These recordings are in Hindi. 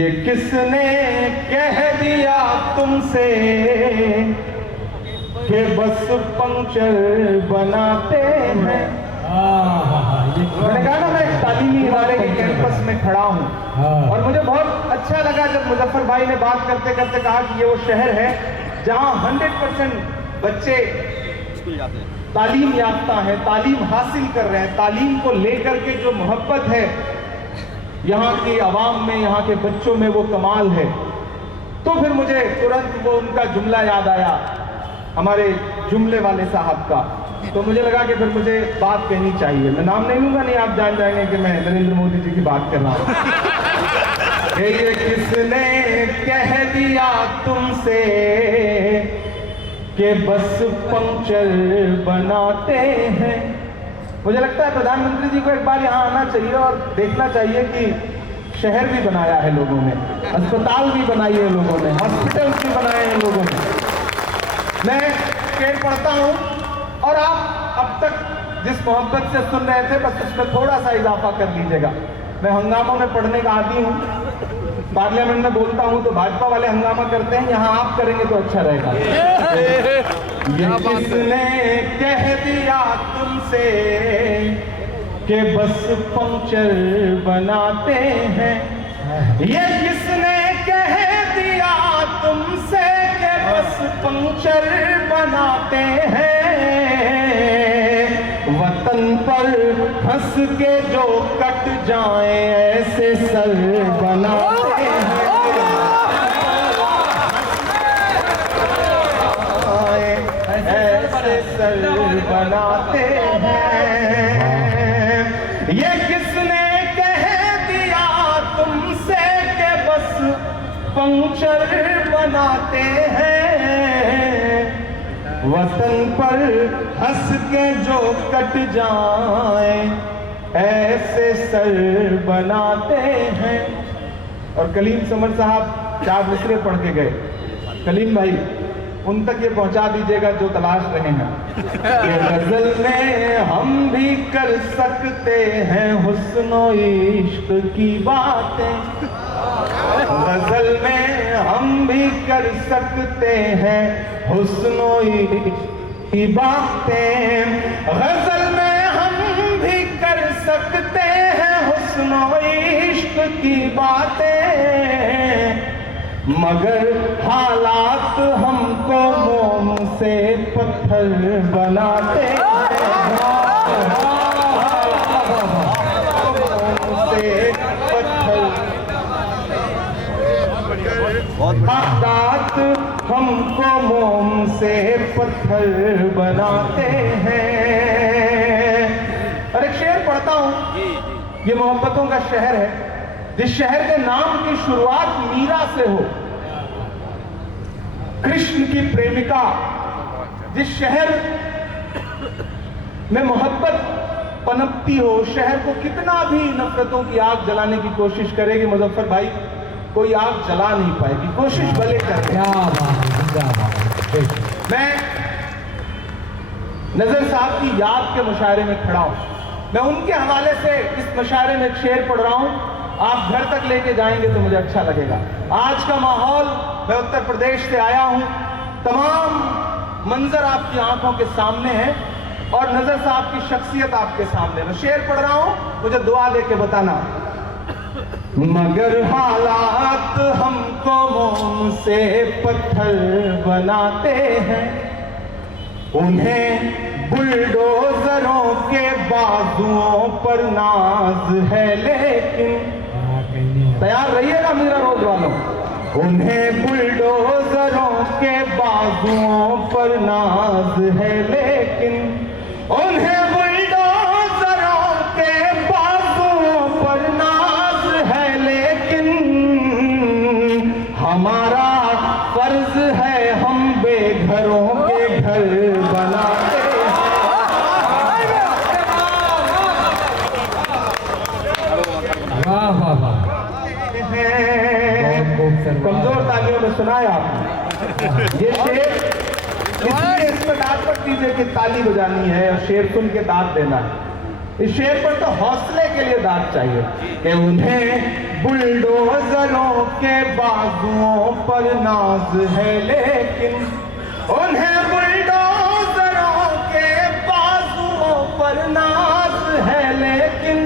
ये किसने कह दिया तुमसे कि बस पंक्चर बनाते हैं। मैंने कहा ना, मैं एक तालीमी इदारे के कैंपस में खड़ा हूँ और मुझे बहुत अच्छा लगा जब मुजफ्फर भाई ने बात करते करते कहा कि ये वो शहर है जहाँ 100% बच्चे तालीम याफ्ता है, तालीम हासिल कर रहे हैं। तालीम को लेकर के जो मोहब्बत है यहाँ की आवाम में, यहाँ के बच्चों में, वो कमाल है। तो फिर मुझे तुरंत वो उनका जुमला याद आया, हमारे जुमले वाले साहब का। तो मुझे लगा कि फिर मुझे बात कहनी चाहिए। मैं नाम नहीं लूंगा, नहीं आप जान जाएंगे कि मैं नरेंद्र मोदी जी की बात कर रहा हूँ। ये किसने कह दिया तुमसे कि बस पंक्चर बनाते हैं। मुझे लगता है प्रधानमंत्री जी को एक बार यहाँ आना चाहिए और देखना चाहिए कि शहर भी बनाया है लोगों ने, अस्पताल भी बनाई है लोगों ने, हॉस्पिटल्स भी बनाए हैं लोगों ने। मैं शेर पढ़ता हूँ और आप अब तक जिस मोहब्बत से सुन रहे थे बस उसमें थोड़ा सा इजाफा कर लीजिएगा। मैं हंगामों में पढ़ने का आदी हूँ, पार्लियामेंट में बोलता हूँ तो भाजपा वाले हंगामा करते हैं, यहाँ आप करेंगे तो अच्छा रहेगा। ये किसने कह दिया तुमसे कि बस पंक्चर बनाते हैं। ये किसने कह दिया तुमसे कि बस पंक्चर बनाते हैं। वतन पर हंस के जो कट जाए ऐसे सर बनाते हैं। ऐसे सर बनाते हैं। ये किसने कह दिया तुमसे कि बस पंक्चर बनाते हैं। वतन पर हंस के जो कट जाए ऐसे सर बनाते हैं। और कलीम समर साहब 4 मिसरे पढ़ के गए। कलीम भाई उन तक ये पहुंचा दीजिएगा जो तलाश रहे हैं। ये गजल में हम भी कर सकते हैं हुस्न इश्क की बातें। गजल में हम भी कर सकते हैं हुस्न इश्क की बातें। गजल में हम भी कर सकते हैं हुस्न इश्क की बातें। मगर हालात हमको मोम से पत्थर बनाते हैं। से पत्थर हालात हमको मोम से पत्थर बनाते हैं। और एक शेर पढ़ता हूँ, ये मोहब्बतों का शहर है, जिस शहर के नाम की शुरुआत मीरा से हो, कृष्ण की प्रेमिका। जिस शहर में मोहब्बत पनपती हो, शहर को कितना भी नफरतों की आग जलाने की कोशिश करेगी मुजफ्फर भाई, कोई आग जला नहीं पाएगी, कोशिश भले करे। मैं नजर साहब की याद के मुशायरे में खड़ा हूं। मैं उनके हवाले से इस मुशायरे में एक शेर पढ़ रहा हूं, आप घर तक लेके जाएंगे तो मुझे अच्छा लगेगा। आज का माहौल, मैं उत्तर प्रदेश से आया हूं, तमाम मंजर आपकी आंखों के सामने है और नजर साहब की शख्सियत आपके सामने। मैं शेर पढ़ रहा हूं, मुझे दुआ देके बताना। मगर हालात हमको मोम से पत्थर बनाते हैं। उन्हें बुलडोजरों के बाजुओं पर नाज है, लेकिन तैयार रहिएगा मीरा रोड वालों। उन्हें बुलडोजरों के बाजुओं पर नाज है, लेकिन उन्हें बुलडोजरों के बाजुओं पर नाज है, लेकिन हमारा फर्ज है हम बेघरों के घर बनाते हैं। वाह वाह वाह, कमजोर तालियों में सुनाया आपने ये शेर, इसलिए इसमें दाद मत दीजिए कि ताली बजानी है और शेर सुन के दाद देना है। इस शेर पर तो हौसले के लिए दाद चाहिए कि उन्हें बुलडोजरों के बाजुओं पर नाज है, लेकिन उन्हें बुलडोजरों के बाजुओं पर नाज है, लेकिन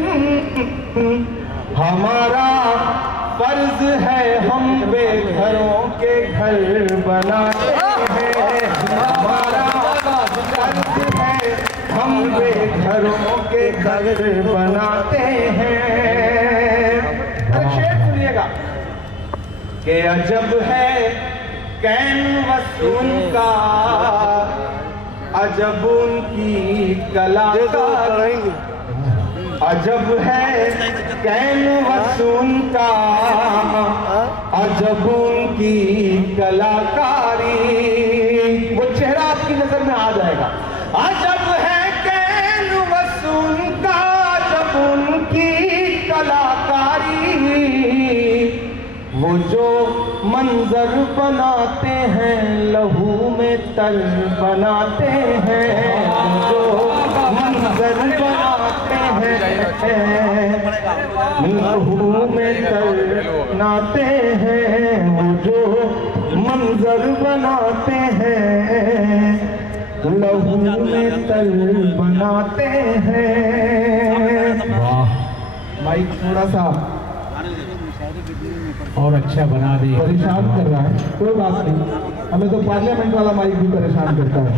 हमारा फर्ज है हम बेघरों के घर बनाते हैं। हमारा फर्ज है हम बेघरों के घर बनाते हैं। अरे शेर सुनिएगा कि अजब है कैनवस उनका, अजब उनकी कलाकारी, अजब है कैनवस उनका, अजब उनकी कलाकारी। वो चेहरा आपकी नजर में आ जाएगा। अजब है कैनवस उनका, अजब उनकी कलाकारी। वो जो मंजर बनाते हैं लहू में तर बनाते हैं, जो मंजर बनाते हैं लहू में तर नाते हैं, वो जो मंजर बनाते हैं लहू में तर बनाते हैं। वाह, माइक थोड़ा सा और अच्छा बना दिए। परेशान कर रहा है, कोई बात नहीं, हमें तो पार्लियामेंट वाला माइक भी परेशान करता है,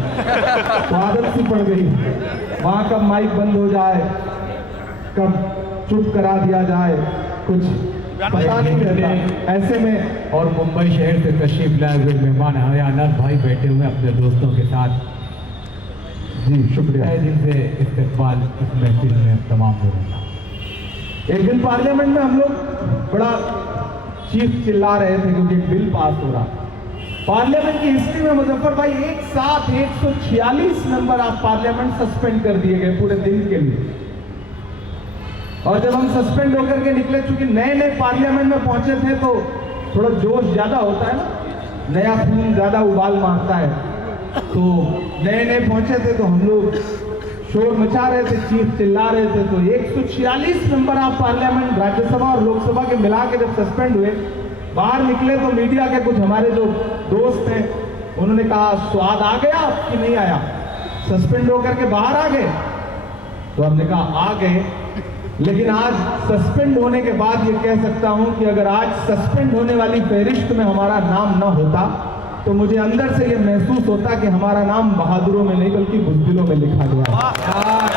तो आदत सी पड़ गई। वहाँ कब माइक बंद हो जाए, कब चुप करा दिया जाए, कुछ पता नहीं रहता। ऐसे में और मुंबई शहर से तशरीफ लाए हुए मेहमान हमारे अनंत भाई बैठे हुए अपने दोस्तों के साथ, जी शुक्रिया। तहे दिल से इस्तकबाल इस महफिल में तमाम लोगों का। एक दिन पार्लियामेंट में हम लोग बड़ा चीख चिल्ला रहे थे क्योंकि एक बिल पास हो रहा। पार्लियामेंट की हिस्ट्री में मुजफ्फर भाई एक साथ 146 मेंबर ऑफ पार्लियामेंट सस्पेंड कर दिए गए पूरे दिन के लिए। और जब हम सस्पेंड होकर के निकले, चूंकि नए नए पार्लियामेंट में पहुंचे थे तो थोड़ा जोश ज्यादा होता है ना, नया खून ज्यादा उबाल मारता है, तो नए नए पहुंचे थे तो हम लोग शोर मचा रहे थे, चीख चिल्ला रहे थे। तो 146 मेंबर ऑफ पार्लियामेंट राज्यसभा और लोकसभा के मिला के जब सस्पेंड हुए, बाहर निकले तो मीडिया के कुछ हमारे जो दोस्त हैं उन्होंने कहा स्वाद आ गया कि नहीं आया, सस्पेंड होकर के बाहर आ गए। तो हमने कहा आ गए, लेकिन आज सस्पेंड होने के बाद ये कह सकता हूं कि अगर आज सस्पेंड होने वाली फहरिस्त में हमारा नाम न होता तो मुझे अंदर से ये महसूस होता कि हमारा नाम बहादुरों में नहीं बल्कि बुज़दिलों में लिखा गया है।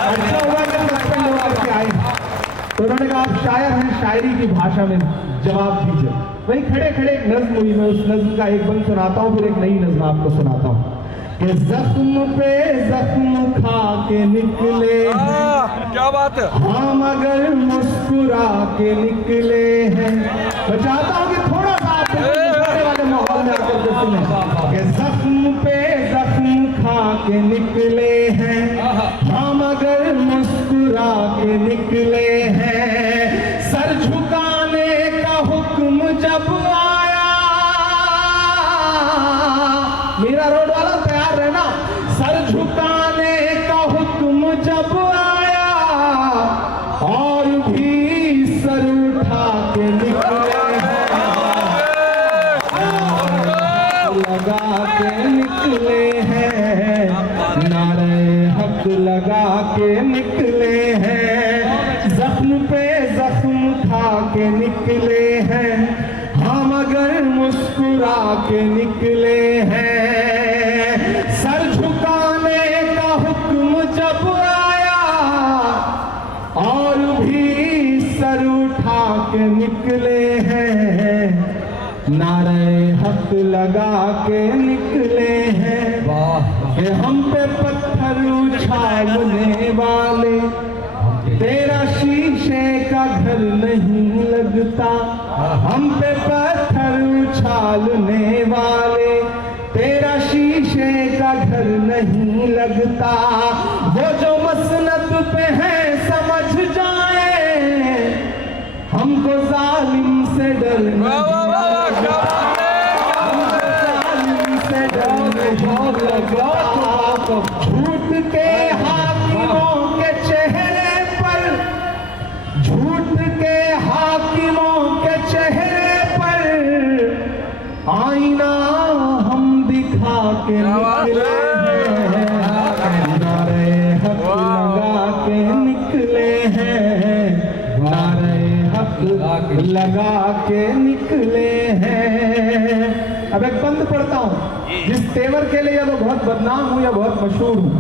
अच्छा हुआ कि सस्पेंड होकर के आई। तो उन्होंने कहा आप शायर हैं, शायरी की भाषा में जवाब दीजिए। वहीं खड़े खड़े एक नज्म हुई, मैं उस नज्म का एक बंद सुनाता हूँ, फिर एक नई नज्म आपको सुनाता हूँ कि जख्म पे जख्म खा के निकले, क्या बात है, हाँ मगर मुस्कुरा के निकले हैं। मैं चाहता हूँ कि थोड़ा सा आप मुस्कुराने वाले माहौल में आकर के सुने कि जख्म पे जख्म खा के निकले हैं, हाँ मगर मुस्कुरा के निकले हैं। सर झुकाने का हुक्म जब आया, मीरा रोड वाला तैयार रहना, सर झुकाने का हुक्म जब आया और भी सर उठा के निकले लगा के निकले हैं, नारे हक लगा के निकले हैं। जख्म पे जख्म खा के निकले हैं, हाँ मगर मुस्कुरा के निकले हैं। सर झुकाने का हुक्म जब आया और भी सर उठा के निकले हैं, नारे हक लगा के निकले हैं। कि हम पे पत्थर उछालने वाले, तेरा शीशे का घर नहीं लगता। हम पे पत्थर उछालने वाले, तेरा शीशे का घर नहीं लगता। वो जो मसनद पे है समझ जाए, हमको जालिम से डर नहीं, जालिम से डर नहीं लगा। झूठ के हाकिमों के चेहरे पर, झूठ के हाकिमों के के निकले हैं, नारे हक लगा के निकले हैं, नारे हक लगा के निकले हैं। अब एक बंद पढ़ता हूँ, जिस तेवर के लिए या तो बहुत बदनाम हूँ या बहुत मशहूर हूँ,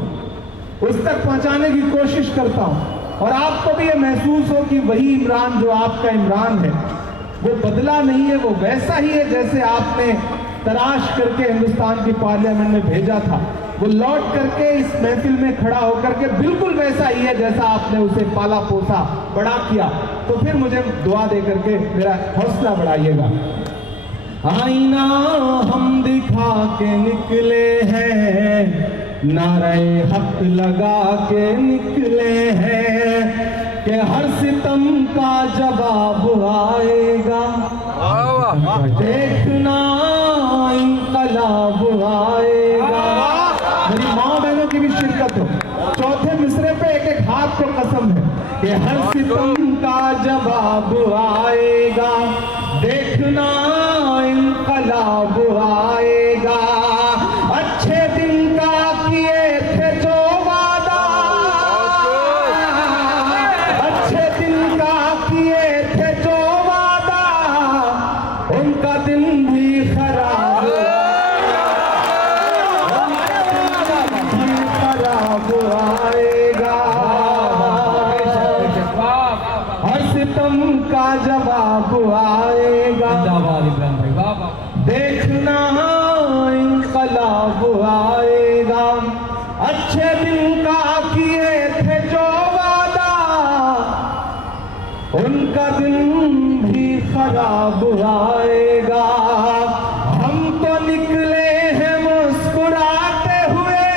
उस तक पहुंचाने की कोशिश करता हूँ। और आपको भी ये महसूस हो कि वही इमरान जो आपका इमरान है वो बदला नहीं है, वो वैसा ही है जैसे आपने तराश करके हिंदुस्तान की पार्लियामेंट में भेजा था। वो लौट करके इस महफिल में खड़ा होकर के बिल्कुल वैसा ही है जैसा आपने उसे पाला पोसा बड़ा किया। तो फिर मुझे दुआ दे करके मेरा हौसला बढ़ाइएगा। आईना हम दिखा के निकले हैं, नारे हक लगा के निकले हैं, कि हर सितम का जवाब आएगा, देखना इंकलाब आएगा। मेरी माँ बहनों की भी शिरकत हो। चौथे मिसरे पे एक एक हाथ को कसम है कि हर सितम का जवाब आएगा, देखना इंकलाब आएगा। अच्छे दिन का किए थे जो वादा, अच्छे दिन का किए थे जो वादा, उनका दिन भी खराब आएगा। हर सितम का जवाब आएगा, देखना इंकलाब आएगा। अच्छे दिन का किए थे जो वादा, उनका दिन भी खराब आएगा। हम तो निकले हैं मुस्कुराते हुए।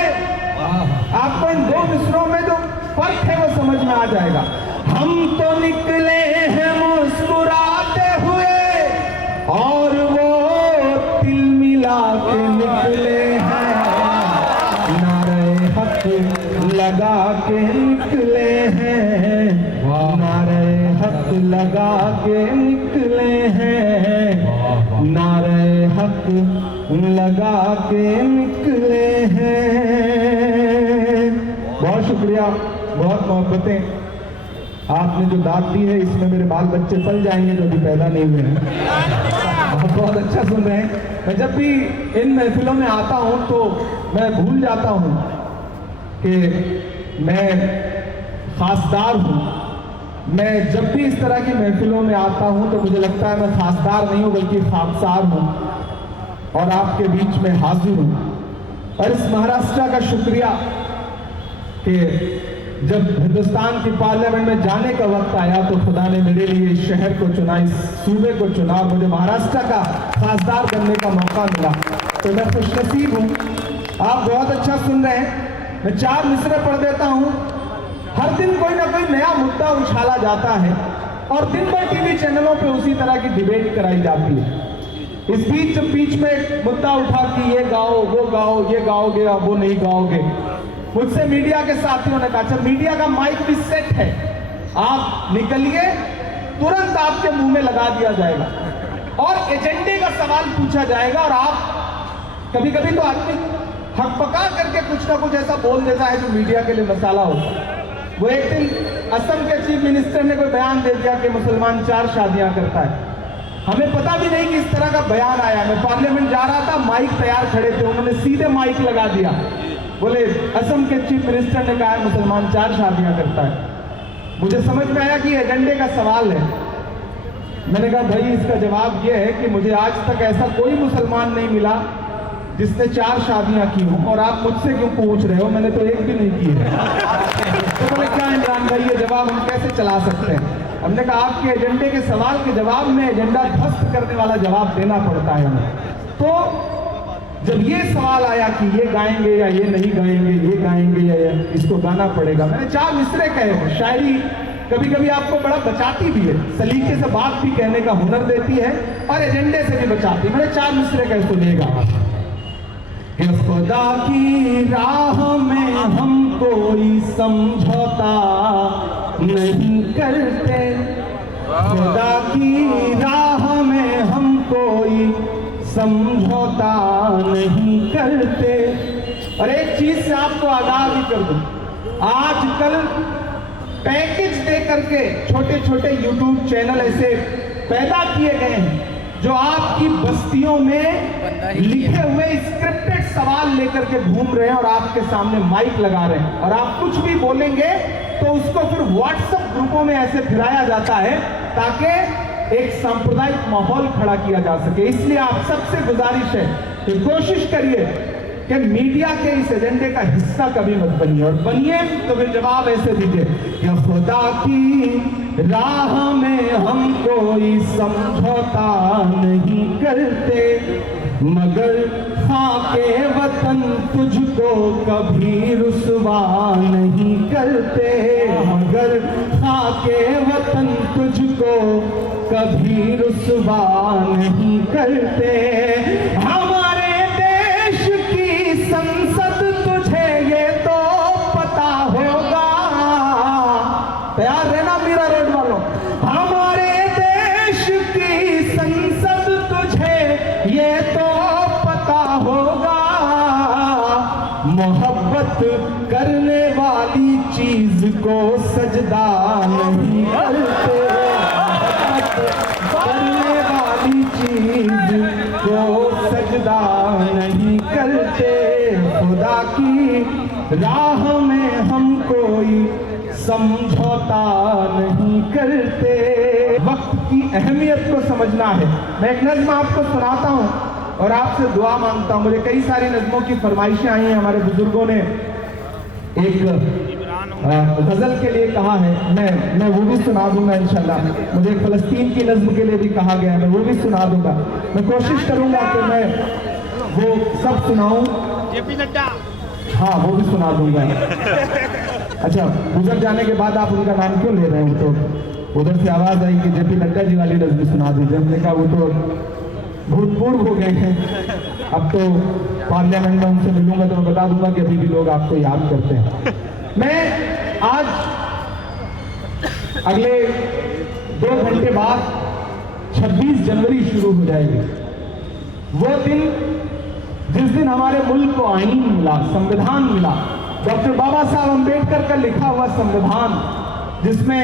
आपको इन दो मिसरों में जो फर्क है वो समझ में आ जाएगा। हम तो निकले हैं मुस्कुराते हुए, और वो तिल मिला के निकले हैं, नारे हक लगा के निकले हैं, नारे हक लगा के निकले हैं, नारे हक लगा के निकले हैं। बहुत शुक्रिया, बहुत मोहब्बतें। आपने जो दाद दी है इसमें मेरे बाल बच्चे पल जाएंगे जो अभी पैदा नहीं हुए हैं। आप बहुत अच्छा सुन रहे हैं। मैं जब भी इन महफिलों में आता हूं तो मैं भूल जाता हूं कि मैं खासदार हूं। मैं जब भी इस तरह की महफिलों में आता हूं तो मुझे लगता है मैं खासदार नहीं हूं बल्कि खाकसार हूं और आपके बीच में हाजिर हूं। और इस महाराष्ट्र का शुक्रिया कि जब हिंदुस्तान की पार्लियामेंट में जाने का वक्त आया तो खुदा ने मेरे लिए इस शहर को चुना, इस सूबे को चुना और मुझे महाराष्ट्र का खासदार बनने का मौका मिला। तो मैं खुशनसीब हूँ। आप बहुत अच्छा सुन रहे हैं। मैं 4 मिसरे पढ़ देता हूँ। हर दिन कोई ना कोई नया मुद्दा उछाला जाता है और दिन भर टीवी चैनलों पे उसी तरह की डिबेट कराई जाती है। इस बीच में एक मुद्दा उठा कि ये गाओ, वो गाओ, ये गाओगे और वो नहीं गाओगे। मुझसे मीडिया के साथियों ने कहा, अच्छा मीडिया का माइक भी सेट है, आप निकलिए, तुरंत आपके मुंह में लगा दिया जाएगा और एजेंडे का सवाल पूछा जाएगा। और आप कभी कभी तो आदमी हकपका करके कुछ ना कुछ ऐसा बोल देता है जो मीडिया के लिए मसाला होता। वो एक दिन असम के चीफ मिनिस्टर ने कोई बयान दे दिया कि मुसलमान 4 शादियां करता है। हमें पता भी नहीं कि इस तरह का बयान आया। मैं पार्लियामेंट जा रहा था, माइक तैयार खड़े थे, उन्होंने सीधे माइक लगा दिया, बोले असम के चीफ मिनिस्टर ने कहा है मुसलमान 4 शादियां करता है। मुझे समझ में आया कि एजेंडे का सवाल है। मैंने कहा भाई इसका जवाब यह है कि मुझे आज तक ऐसा कोई मुसलमान नहीं मिला जिसने 4 शादियां की हों और आप मुझसे क्यों पूछ रहे हो, मैंने तो एक भी नहीं की है। तो बोले क्या इमरान भाई ये जवाब हम कैसे चला सकते हैं। हमने कहा आपके एजेंडे के सवाल के जवाब में एजेंडा ध्वस्त करने वाला जवाब देना पड़ता है हमें। तो जब ये सवाल आया कि ये गाएंगे या ये नहीं गाएंगे, ये गाएंगे या इसको गाना पड़ेगा, मैंने 4 मिसरे कहे। शायरी कभी कभी आपको बड़ा बचाती भी है, सलीके से बात भी कहने का हुनर देती है और एजेंडे से भी बचाती है। मैंने 4 मिसरे कहे, सुनिएगा। कि खुदा की राह में हम कोई समझौता नहीं करते, खुदा की राह में हम कोई समझौता नहीं करते। और एक चीज से आपको आगाह भी कर दूं, आजकल पैकेज दे करके छोटे छोटे यूट्यूब चैनल ऐसे पैदा किए गए हैं जो आपकी बस्तियों में लिखे हुए स्क्रिप्टेड सवाल लेकर के घूम रहे हैं और आपके सामने माइक लगा रहे हैं, और आप कुछ भी बोलेंगे तो उसको फिर व्हाट्सएप ग्रुपों में ऐसे फिराया जाता है ताकि एक सांप्रदायिक माहौल खड़ा किया जा सके। इसलिए आप सबसे गुजारिश है कि कोशिश करिए कि मीडिया के इस एजेंडे का हिस्सा कभी मत बनिए, और बनिए तो फिर जवाब ऐसे दीजिए कि खुदा की राह में हम कोई समझौता नहीं करते, मगर खाके वतन तुझको कभी रुसवा नहीं करते, मगर खाके वतन तुझको कभी रुसवा नहीं करते। हमारे देश की संसद तुझे ये तो पता होगा, तैयार रहना मीरा रोड वालों, हमारे देश की संसद तुझे ये तो पता होगा, मोहब्बत करने वाली चीज को सजदा नहीं करते, करने वाली चीज को सजदा नहीं करते, खुदा की राह में हम कोई समझौता नहीं करते। वक्त की अहमियत को समझना है। मैं एक नज्म आपको सुनाता हूँ और आपसे दुआ मांगता हूँ। मुझे कई सारी नज्मों की फरमाइशें आई हैं, हमारे बुजुर्गों ने एक गजल के लिए कहा है, मैं वो भी सुना दूंगा इंशाल्लाह। मुझे एक फलस्तीन की नज्म के लिए भी कहा गया है, मैं वो भी सुना दूंगा। मैं कोशिश करूंगा कि मैं वो सब सुनाऊं। जेपी नड्डा, हाँ वो भी सुना दूंगा। अच्छा, गुजर जाने के बाद आप उनका नाम क्यों ले रहे हैं? तो उधर से आवाज आई कि जेपी नड्डा जी वाली नज्म सुना दीजिए। हमने कहा वो तो भूतपूर्व हो गए हैं, अब तो पार्लियामेंट में उनसे मिलूंगा तो मैं बता दूंगा कि अभी भी लोग आपको याद करते हैं। मैं आज अगले 2 घंटे बाद 26 जनवरी शुरू हो जाएगी, वो दिन जिस दिन हमारे मुल्क को आईन मिला, संविधान मिला, डॉक्टर बाबा साहब अंबेडकर का लिखा हुआ संविधान, जिसमें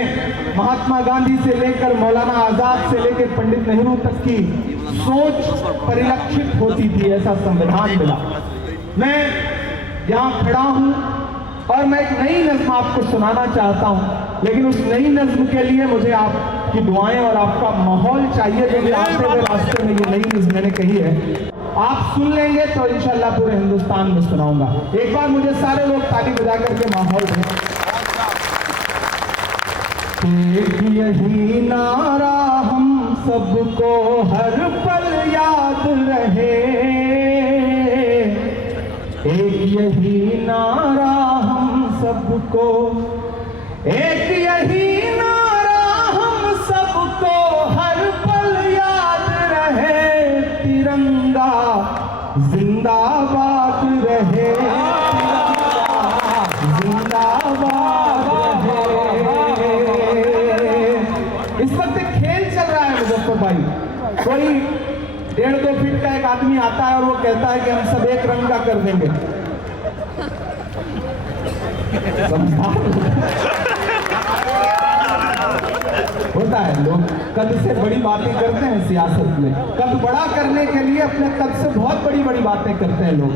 महात्मा गांधी से लेकर मौलाना आजाद से लेकर पंडित नेहरू तक की सोच परिलक्षित होती थी, ऐसा संविधान मिला। मैं यहाँ खड़ा हूँ और मैं एक नई नज्म आपको सुनाना चाहता हूँ, लेकिन उस नई नज्म के लिए मुझे आपकी दुआएं और आपका माहौल चाहिए। जो आते हुए रास्ते में ये नई नज्म मैंने कही है, आप सुन लेंगे तो इंशाल्लाह पूरे हिंदुस्तान में सुनाऊंगा। एक बार मुझे सारे लोग ताली बजा करके माहौल दें। एक यही नारा हम सबको हर पल याद रहे, एक यही नारा हम सबको, एक यही नारा हम सबको हर पल याद रहे, तिरंगा जिंदाबाद रहे, जिंदाबाद रहे। इस वक्त एक खेल चल रहा है मुजफ्फर भाई, कोई 1.5-2 फीट का एक आदमी आता है और वो कहता है कि हम सब एक रंग का कर देंगे। होता है, लोग कद से बड़ी बातें करते हैं सियासत में, कद बड़ा करने के लिए अपने कद से बहुत बड़ी बड़ी बातें करते हैं लोग,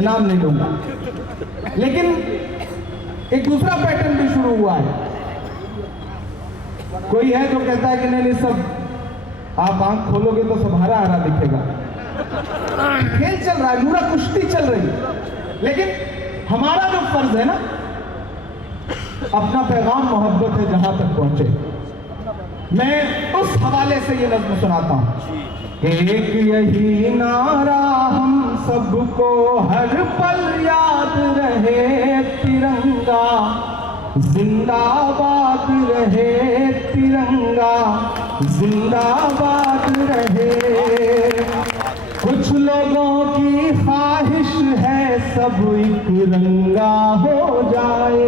नाम नहीं लूंगा। लेकिन एक दूसरा पैटर्न भी शुरू हुआ है। कोई है जो कहता है कि नहीं सब आप आंख खोलोगे तो सब हरा हरा दिखेगा। खेल चल रहा है, नूरा कुश्ती चल रही है, लेकिन हमारा जो फर्ज है ना, अपना पैगाम मोहब्बत है जहां तक पहुंचे। मैं उस हवाले से ये नज़्म सुनाता हूं। एक यही नारा हम सबको हर पल याद रहे, तिरंगा जिंदाबाद रहे, तिरंगा जिंदाबाद रहे। कुछ लोगों की ख्वाहिश है सब एक रंगा हो जाए,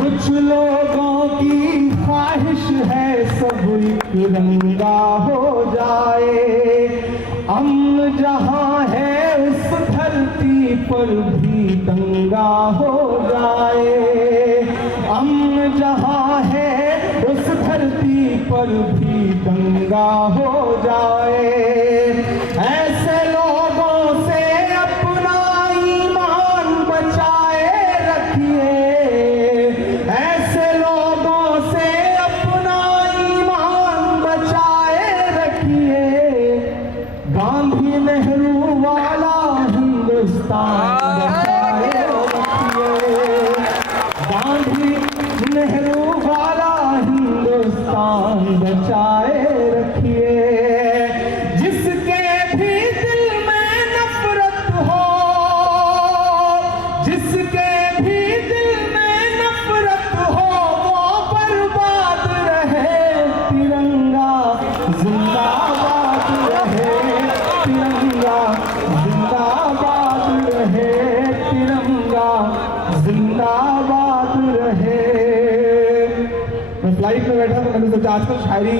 कुछ लोगों की ख्वाहिश है सब एक रंगा हो जाए। जहां है उस धरती पर भी दंगा हो जाए, अमन जहां है उस धरती पर भी दंगा हो जाए। ऐसे लोगों से अपना ईमान बचाए रखिए, ऐसे लोगों से अपना ईमान बचाए रखिए। गांधी नेहरू वाला हिंदुस्तान बचाए रखिए, गांधी नेहरू वाला हिंदुस्तान बचाए रखिए। जिसके भी दिल में नफरत हो, जिसके भी दिल में नफरत हो, वो बर्बाद रहे। तिरंगा जिंदाबाद रहे, तिरंगा जिंदाबाद रहे, तिरंगा जिंदाबाद रहे। मैं फ्लाइट में बैठा तो मैंने सोचा आजकल शायरी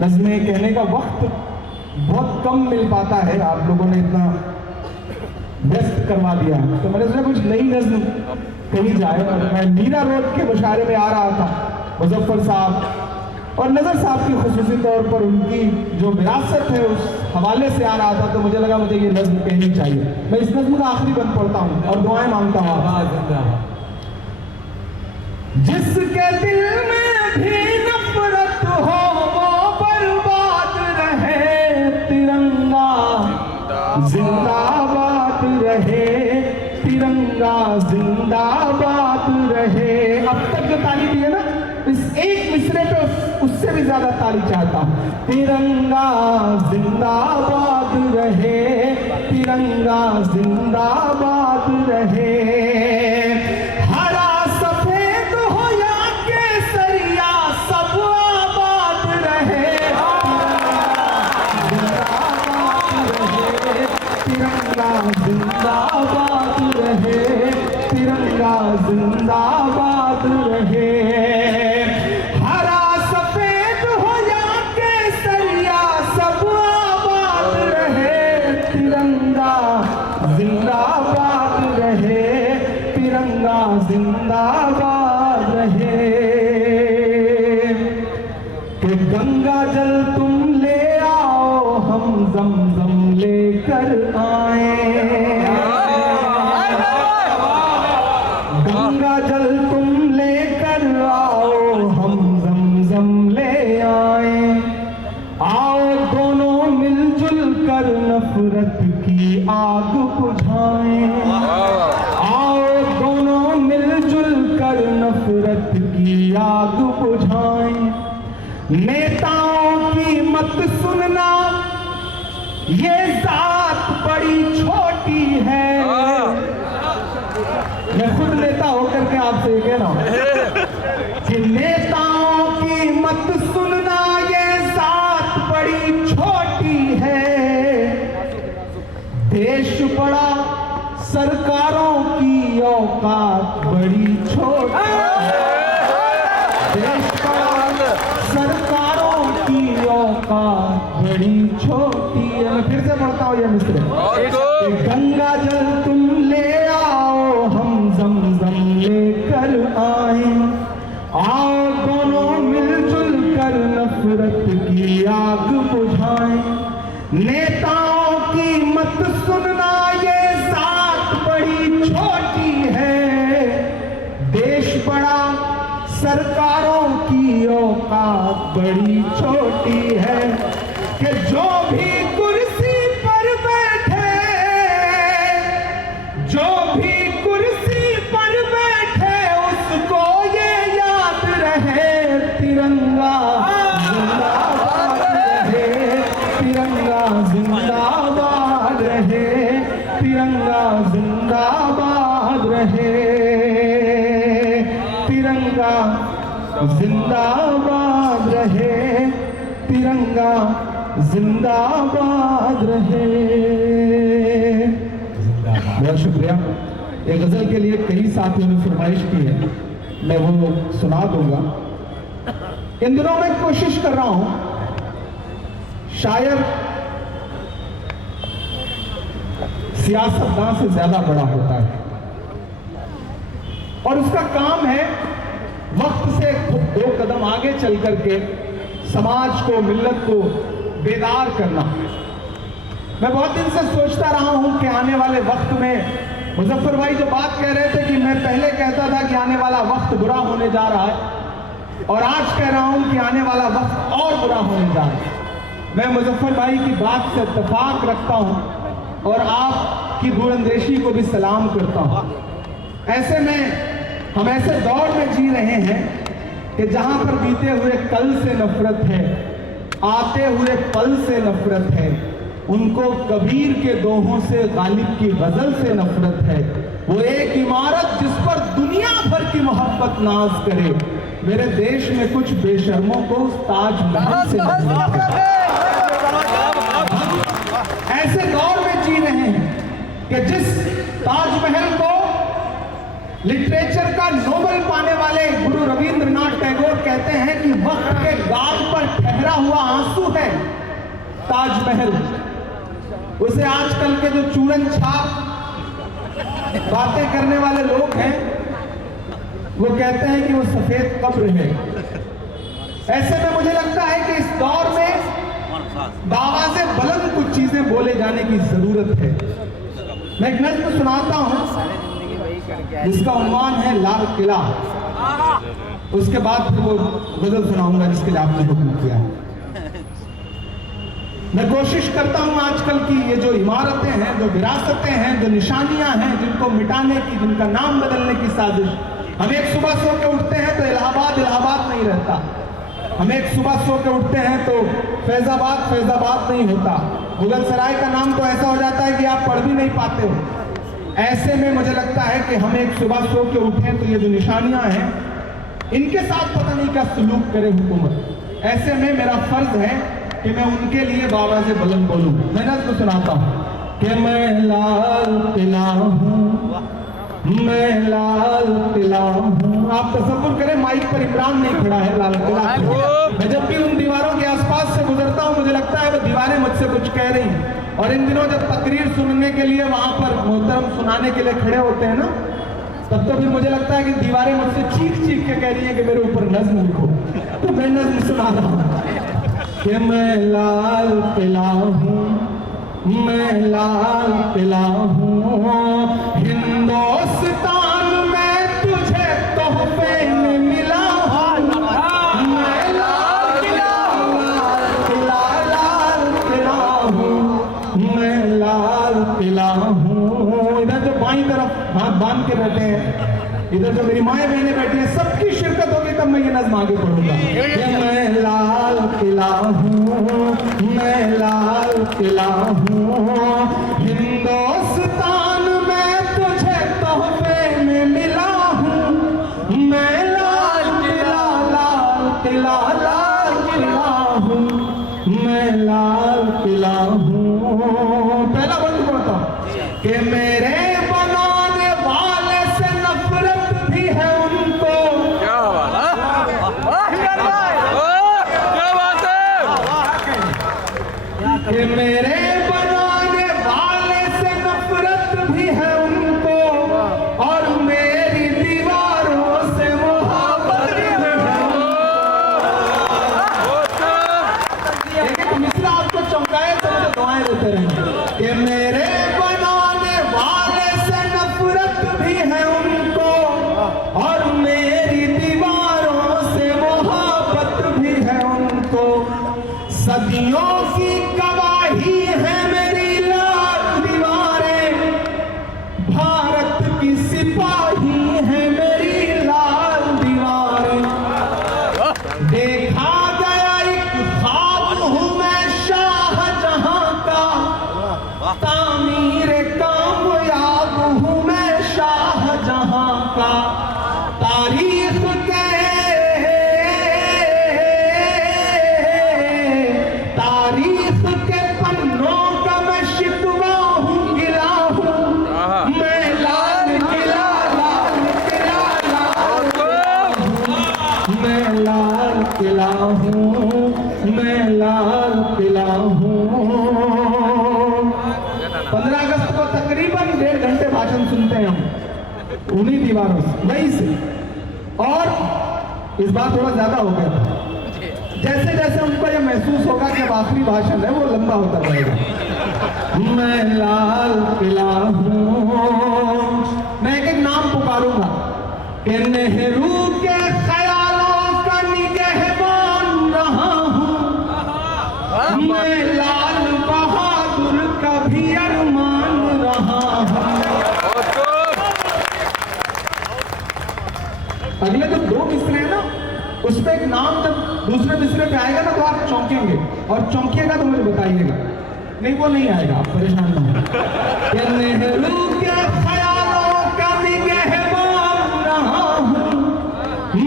नज़्में कहने का वक्त बहुत कम मिल पाता है, आप लोगों ने इतना व्यस्त करवा दिया, तो मैंने सोचा कुछ नई नज़्म कही जाए। और मैं मीरा रोड के मुशायरे में आ रहा था, मुजफ्फर साहब और नज़र साहब की खुसूसी तौर पर उनकी जो विरासत है उस हवाले से आ रहा था, तो मुझे लगा मुझे ये नज़्म कहनी चाहिए। मैं इस नज़्म का आखिरी बंद पढ़ता हूँ और दुआएं मांगता हूँ आपसे। जिसके दिल में भी नफरत हो, वो बर्बाद रहे। तिरंगा जिंदाबाद रहे, तिरंगा जिंदाबाद रहे। अब तक जो ताली दी है ना, इस एक मिसरे पे उससे भी ज्यादा ताली चाहता हूं। तिरंगा जिंदाबाद रहे, तिरंगा जिंदाबाद रहे। हरा सफेद हो या केसरिया, सब आबाद रहे। तिरंगा जिंदाबाद रहे, तिरंगा जिंदाबाद रहे। हरा सफेद हो या केसरिया, सब आबाद रहे। तिरंगा जिंदाबाद रहे, तिरंगा जिंदाबाद रहे। कि गंगा जल तुम ले आओ, हम जमजम लेकर आए। गंगा जल तुम लेकर आओ, हम जमजम ले आए। आओ दोनों मिलजुल कर नफरत की आग बुझाएं। आओ दोनों मिलजुल कर नफरत की आग बुझाएं। नेताओं की मत सुनना, ये जात बड़ी छोटी है। मैं खुद नेता होकर के आपसे ये कह रहा हूं कि नेताओं की मत सुनना, ये जात बड़ी छोटी है। देश बड़ा, सरकारों की औकात बड़ी छोटी है। देश बड़ा, सरकारों की औकात बड़ी छोटी है। मैं फिर से पढ़ता हूँ ये मिसरे। गंगा जल तुम ले आओ, हम जमजम लेकर आए। आओ दोनों मिलजुल कर नफरत की आग बुझाएं। नेताओं की मत सुनना, ये जात बड़ी छोटी है। देश बड़ा, सरकारों की औकात बड़ी छोटी है। कि जो भी कुर्सी पर बैठे, जो भी कुर्सी पर बैठे, उसको ये याद रहे। तिरंगा जिंदाबाद रहे, तिरंगा जिंदाबाद रहे, तिरंगा जिंदाबाद रहे। तिरंगा जिंदाबाद रहे, तिरंगा जिंदाबाद रहे। बहुत शुक्रिया। एक गजल के लिए कई साथियों ने फरमाइश की है, मैं वो सुना दूंगा। इन दिनों मैं कोशिश कर रहा हूं, शायर सियासतदान से ज्यादा बड़ा होता है, और उसका काम है वक्त से 2 कदम आगे चल करके समाज को, मिल्लत को बेदार करना। मैं बहुत दिन से सोचता रहा हूं कि आने वाले वक्त में, मुजफ्फर भाई जो बात कह रहे थे कि मैं पहले कहता था कि आने वाला वक्त बुरा होने जा रहा है, और आज कह रहा हूं कि आने वाला वक्त और बुरा होने जा रहा है। मैं मुजफ्फर भाई की बात से इत्तेफाक रखता हूं और आपकी दूरंदेशी को भी सलाम करता हूं। ऐसे में हम ऐसे दौर में जी रहे हैं कि जहां पर बीते हुए कल से नफरत है, आते हुए पल से नफरत है, उनको कबीर के दोहों से, गालिब की गजल से नफरत है। वो एक इमारत जिस पर दुनिया भर की मोहब्बत नाज करे, मेरे देश में कुछ बेशर्मों को उस ताजमहल से नफरत है। ऐसे दौर में जी रहे हैं कि जिस ताजमहल को लिटरेचर का नोबेल पाने वाले गुरु रविंद्रनाथ टैगोर कहते हैं कि वक्त के गाल पर ठहरा हुआ आंसू है ताजमहल, उसे आजकल के जो चूरन छाप बातें करने वाले लोग हैं वो कहते हैं कि वो सफेद कब्र है। ऐसे में मुझे लगता है कि इस दौर में आवाज़े बुलंद कुछ चीजें बोले जाने की जरूरत है। मैं एक नज़्म सुनाता हूं जिसका उन्वान है लाल किला, उसके बाद फिर वो गजल सुनाऊंगा जिसके लिए आपने हुक्म किया है। मैं कोशिश करता हूं आजकल की ये जो इमारतें हैं, जो विरासतें हैं, जो निशानियां हैं, जिनको मिटाने की, जिनका नाम बदलने की साजिश। हम एक सुबह सो के उठते हैं तो इलाहाबाद इलाहाबाद नहीं रहता, हम एक सुबह सो के उठते हैं तो फैजाबाद फैजाबाद नहीं होता, मुगल सराय का नाम तो ऐसा हो जाता है कि आप पढ़ भी नहीं पाते हो। ऐसे में मुझे लगता है कि हम एक सुबह सो के उठें तो ये जो निशानियां हैं इनके साथ पता नहीं क्या सलूक करे हुकूमत। ऐसे में मेरा फर्ज है कि मैं उनके लिए बाबा से बुलंद बोलूं। मैं नज़्म सुनाता हूं कि मैं लाल किला हूं, मैं लाल किला हूं। आप तसव्वुर करें माइक पर इमरान नहीं खड़ा है, लाल किला। मैं जब भी उन दीवारों के आसपास से गुजरता हूं मुझे लगता है वो दीवारें मुझसे कुछ कह रही हैं। और इन दिनों जब तकरीर सुनने के लिए वहां पर मोहतरम सुनाने के लिए खड़े होते हैं ना, तब तो फिर मुझे लगता है कि दीवारें मुझसे चीख चीख के कह रही है कि मेरे ऊपर नज़्म लिखो। तो मैं नज़्म सुना रहा हूं कि मैं लाल किला हूं, मैं लाल किला हूं, हिंदुस्तान में तुझे तोहफे में मिला हूं। मैं लाल किला, लाल किला, लाल किला हूं, मैं लाल किला हूं। इधर जो बाईं तरफ हाथ बांध के बैठे हैं, इधर जो मेरी माएँ बहनें बैठी हैं, सबकी शिरकत होगी तब मैं ये नज़्म आगे पढ़ूंगा। मैं लाल किला हूं, मैं लाल किला हूं, हिंदुस्तान में तुझे तोहफे में मिला हूं। मैं लाल किला, लाल किला, लाल किला हूं, मैं लाल किला हूं। पहला बंद करता कि मेरे बनाने वाले से नफरत भी है उनको। क्या बात है कि मेरे बनाने वाले से नफरत भी है उनको, और मेरी दीवारों से मोहब्बत भी है। लेकिन मिसरा आपको चौंकाए तो मुझे दुआएं देते रहेंगे कि मेरे बनाने वाले से नफरत भी है उनको, और मेरी दीवारों से मोहब्बत भी है उनको। सदियों की गवाही है मेरी लाल दीवारें, भारत की सिपाही है मेरी लाल दीवारें। देखा गया एक ख्वाब हूं मैं शाहजहां का, तामीर उन्हीं दीवारों से, वहीं से। और इस बार थोड़ा ज्यादा हो गया था। जैसे जैसे उनको ये महसूस होगा कि अब आखिरी भाषण है, वो लंबा होता रहेगा। मैं लाल किला हूँ, मैं एक एक नाम पुकारूंगा कि नेहरू के ख्यालों का निगहबान रहा हूँ, मैं लाल बहादुर का भी अरमान रहा हूँ। अगले जो दो मिसरे हैं ना, उसमें एक नाम जब दूसरे मिसरे पे आएगा ना तो आप चौंकेंगे, और चौंकिएगा तो मुझे बताइएगा, नहीं वो नहीं आएगा, आप परेशान ना हो। नेहरू के ख्यालों का निगहबान रहा हूँ,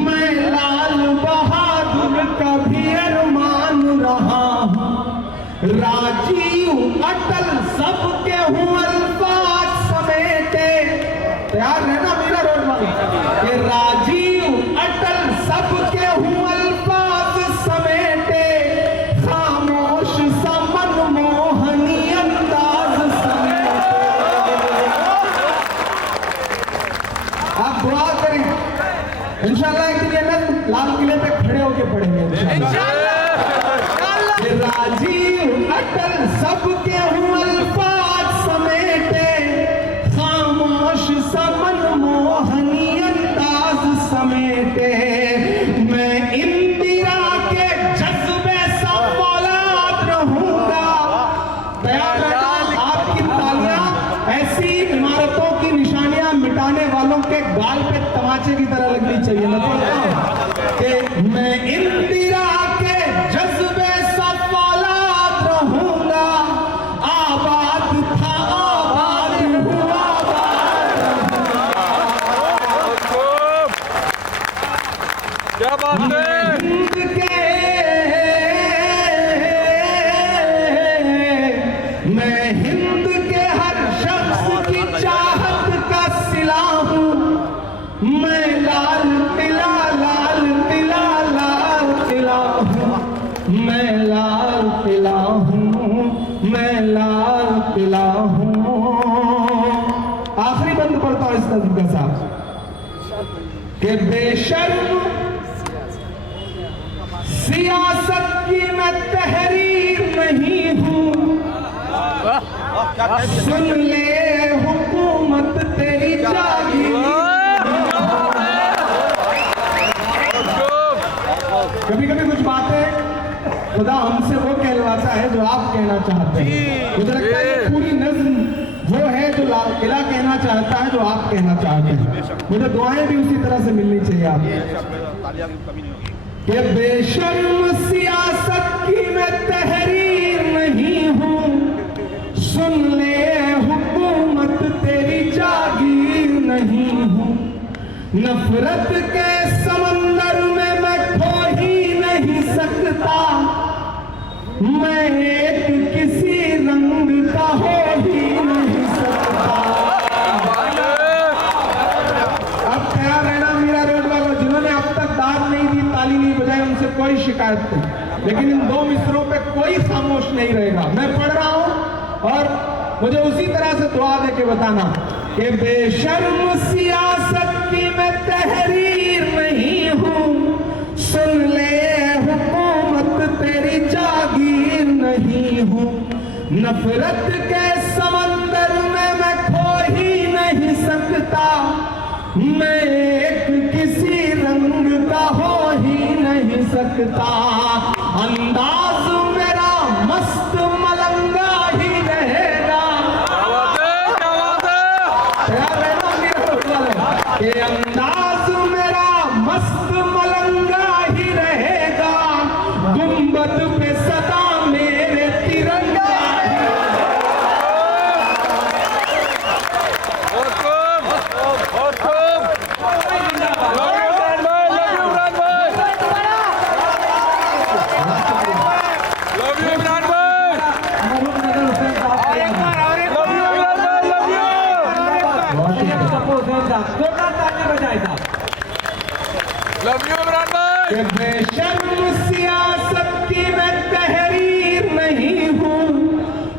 मैं लाल बहादुर का भी अरमान रहा हूँ, राजीव अटल सबके हूँ अल्फाज समेटे। तैयार रहना मेरा रोड वाली, राजीव अटल सबके हूँ अल्फाज समेटे, खामोश समन मोहनी अंदाज समेटे। आप दुआ करें, इंशाल्लाह एक दिन ये ना लाल किले पे खड़े होके पढ़ेंगे इंशाल्लाह। राजीव अटल सबके हूँ अल्फाज समेटे, खामोश समन मोहनी अंदाज समेटे, मैं इंदिरा के जज्बे सा फौलाद रहूंगा। तैयार रहना, आपकी तालियां ऐसी इमारतों की निशानियां मिटाने वालों के गाल पे तमाचे की तरह लगनी चाहिए। मैं बोलता हूं कि मैं इंदिरा के जज्बे सा फौलाद रहूंगा, आबाद था आबाद हुआ क्या बात है। हिंद के, मैं हिंद के हर शख्स की चाहत का सिला हूँ, मैं लाल किला लाल किला लाल किला हूँ, मैं लाल किला हूँ, मैं लाल किला हूँ। आखिरी बंद पढ़ता हूँ इस नज़्म का साहब कि बेशर्म सियासत की मैं तहरीर नहीं हूँ, सुन ले हुकूमत तेरी जागीर। कभी कभी कुछ बातें खुदा हमसे वो कहलवाता है जो आप कहना चाहते हैं। मुझे लगता है ये पूरी नज्म वो है जो लाल किला कहना चाहता है, जो आप कहना चाहते हैं। मुझे दुआएं भी उसी तरह से मिलनी चाहिए आपको। कि बेशर्म सियासत की मैं तहरीर नहीं हूँ, सुन ले हुकूमत तेरी जागीर नहीं हूँ, नफरत के समंदर में मैं खो ही नहीं सकता, मैं एक किसी रंग का हो ही नहीं सकता। अब तैयार रहना मेरा रोड वालों, जिन्होंने अब तक दाद नहीं दी, ताली नहीं बजाई, उनसे कोई शिकायत नहीं, लेकिन इन दो मिसरों पे कोई खामोश नहीं रहेगा। मैं पढ़ रहा हूं और मुझे उसी तरह से दुआ दे के बताना कि बेशर्म सियासत की मैं तहरीर नहीं हूं, सुन ले हुकूमत तेरी जागीर नहीं हूं, नफरत के समंदर में मैं खो ही नहीं सकता, मैं एक किसी रंग का हो ही नहीं सकता, अंदाज मेरा मस्त मलंगा ही रहेगा। ये अंदाज मेरा मस्त मलंगा ही रहेगा, गुंबद पे सदा मेरे तिरंगा। बेशर्म सियासत की मैं तहरीर नहीं हूँ,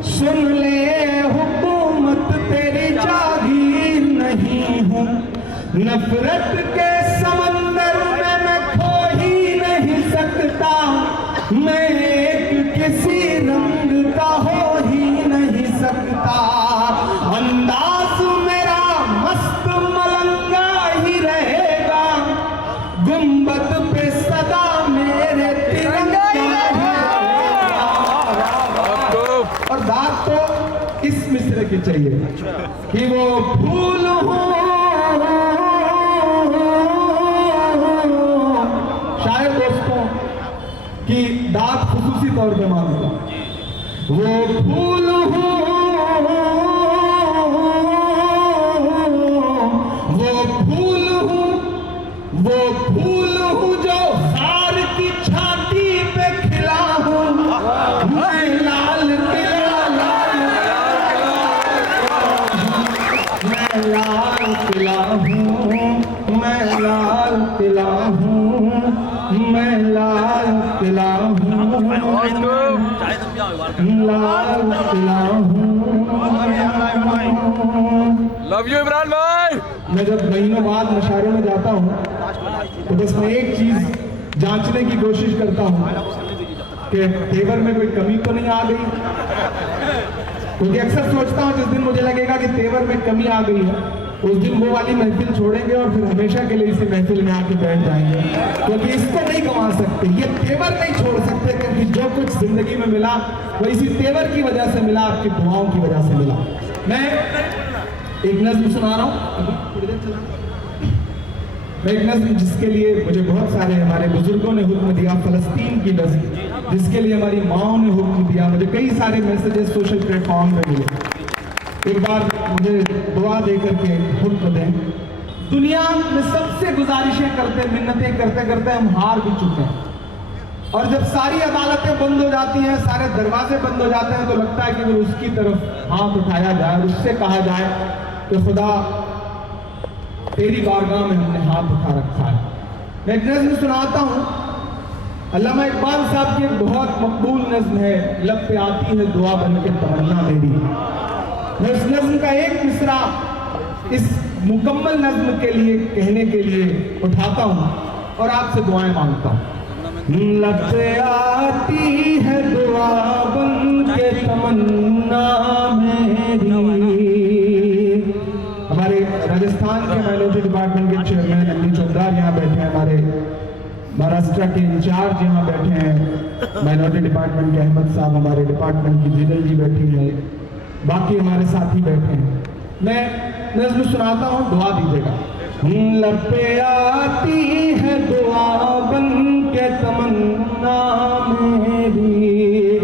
सुन ले हुकूमत तेरी जागीर नहीं हूँ, नफरत के समंदर में मैं खो ही नहीं सकता, मैं एक किसी रंग का हो ही नहीं सकता। अंदाज मेरा मस्त मलंगा ही रहेगा, गुंबद पे सदा मेरे तिरंगा ही रहेगा। और बात तो इस मिसरे की चाहिए कि वो फूल हो, शायद दोस्तों की दाद खुसूसी तौर पे मांगूंगा। वो फूल हो, वो फूल हूँ, वो फूल हूँ जो हार की छाती पे खिला हूँ। मैं लाल किला, मैं लाल किला हूँ, मैं लाल किला हूँ, मैं लाल किला हूँ, लाल किला हूँ। लव यू इमरान भाई। मैं जब महीनों बाद मशारों में जाता हूँ तो बस मैं एक चीज जांचने की कोशिश करता हूँ कि तेवर में कोई कमी तो नहीं आ गई, क्योंकि अक्सर सोचता हूँ जिस दिन मुझे लगेगा कि तेवर में कमी आ गई है उस दिन वो वाली महफिल छोड़ेंगे और फिर हमेशा के लिए इसी महफिल में आके बैठ जाएंगे, क्योंकि इसको नहीं गंवा सकते, ये तेवर नहीं छोड़ सकते, क्योंकि जो कुछ जिंदगी में मिला वो इसी तेवर की वजह से मिला, आपकी दुआओं की वजह से मिला। मैं एक नज़्म सुना रहा हूँ, मैं एक नज़्म जिसके लिए मुझे बहुत सारे हमारे बुजुर्गों ने हुक्म दिया, फलस्तीन की नज़्म जिसके लिए हमारी माओ ने हुक्म दिया, मुझे कई सारे मैसेजेस सोशल प्लेटफॉर्म पे मिले। एक बार मुझे दुआ दे करके हुक्म दें। दुनिया में सबसे गुजारिशें करते, मिन्नतें करते करते हम हार भी चुके हैं, और जब सारी अदालतें बंद हो जाती हैं, सारे दरवाजे बंद हो जाते हैं, तो लगता है कि फिर उसकी तरफ हाथ उठाया जाए, उससे कहा जाए कि खुदा तेरी बारगाह में हमने हाथ उठा रखा है। मैं एक नज़्म सुनाता हूँ, अल्लामा इकबाल साहब की एक बहुत मकबूल नज़्म है, लब पे आती है दुआ बन के तमन्ना मेरी। मैं उस नज़्म का एक मिसरा इस मुकम्मल नज़्म के लिए कहने के लिए उठाता हूँ और आपसे दुआएं मांगता हूँ। लब पे आती है दुआ बन के तमन्ना मेरी। हमारे राजस्थान के माइनॉरिटी डिपार्टमेंट के चेयरमैन अली चौधार यहाँ बैठे हैं, हमारे महाराष्ट्र के इंचार्ज यहाँ बैठे हैं, माइनॉरिटी डिपार्टमेंट के अहमद साहब, हमारे डिपार्टमेंट की जिदल जी बैठी है, बाकी हमारे साथी बैठे हैं। मैं नज़्म सुनाता हूँ, दुआ दीजिएगा। लब पे आती है दुआ बन के तमन्ना मेरी,